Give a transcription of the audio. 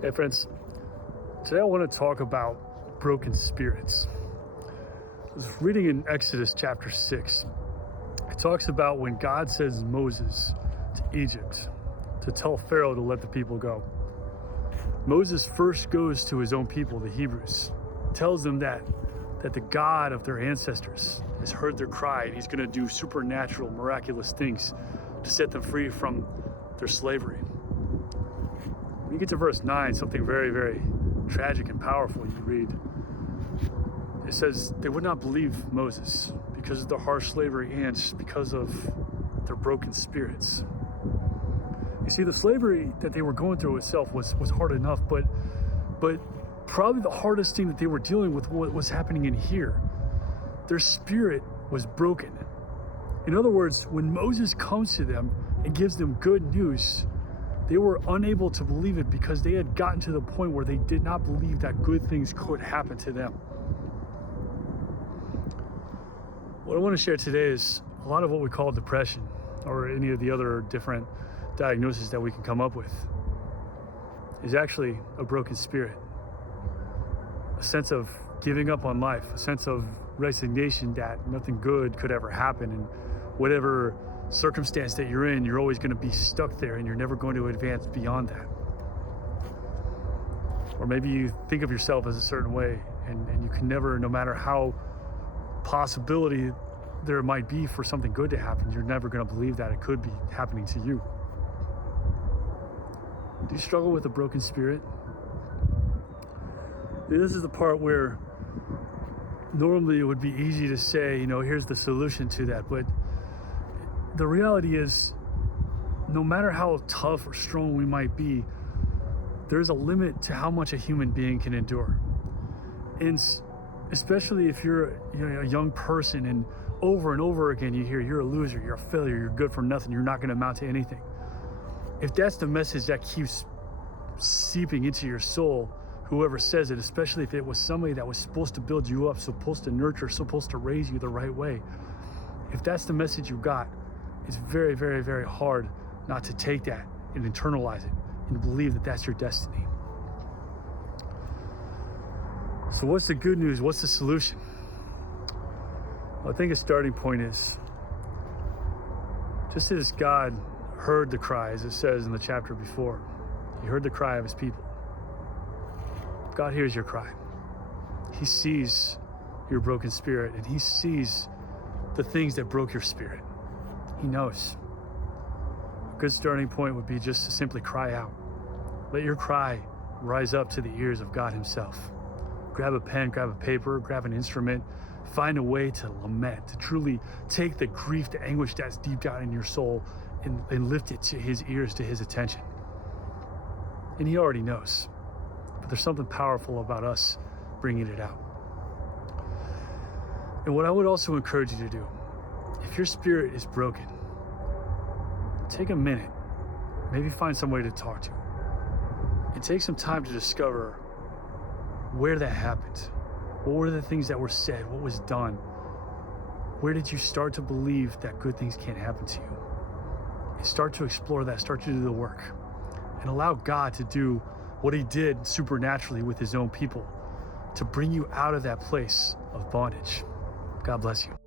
Hey friends, today I want to talk about broken spirits. I was reading in Exodus chapter 6. It talks about when God sends Moses to Egypt to tell Pharaoh to let the people go. Moses first goes to his own people, the Hebrews, tells them that the God of their ancestors has heard their cry and he's going to do supernatural, miraculous things to set them free from their slavery. When you get to verse 9, something very, very tragic and powerful you read. It says they would not believe Moses because of their harsh slavery and because of their broken spirits. You see, the slavery that they were going through itself was hard enough, but probably the hardest thing that they were dealing with was happening in here. Their spirit was broken. In other words, when Moses comes to them and gives them good news, they were unable to believe it because they had gotten to the point where they did not believe that good things could happen to them. What I want to share today is a lot of what we call depression or any of the other different diagnoses that we can come up with is actually a broken spirit. A sense of giving up on life, a sense of resignation that nothing good could ever happen, and whatever circumstance that you're in, you're always going to be stuck there and you're never going to advance beyond that. Or maybe you think of yourself as a certain way and you can never, no matter how possibility there might be for something good to happen, you're never going to believe that it could be happening to you. Do you struggle with a broken spirit? This is the part where normally it would be easy to say, here's the solution to that, but the reality is, no matter how tough or strong we might be, there's a limit to how much a human being can endure. And especially if you're a young person and over again you hear you're a loser, you're a failure, you're good for nothing, you're not going to amount to anything. If that's the message that keeps seeping into your soul, whoever says it, especially if it was somebody that was supposed to build you up, supposed to nurture, supposed to raise you the right way, if that's the message you got, it's very, very, very hard not to take that and internalize it and believe that that's your destiny. So what's the good news? What's the solution? Well, I think a starting point is just as God heard the cry, as it says in the chapter before, he heard the cry of his people. God hears your cry. He sees your broken spirit and he sees the things that broke your spirit. He knows. A good starting point would be just to simply cry out. Let your cry rise up to the ears of God himself. Grab a pen, grab a paper, grab an instrument, find a way to lament, to truly take the grief, the anguish that's deep down in your soul and lift it to his ears, to his attention. And he already knows. But there's something powerful about us bringing it out. And what I would also encourage you to do, if your spirit is broken, take a minute, maybe find somebody to talk to, and take some time to discover where that happened. What were the things that were said? What was done? Where did you start to believe that good things can't happen to you? And start to explore that, start to do the work, and allow God to do what he did supernaturally with his own people to bring you out of that place of bondage. God bless you.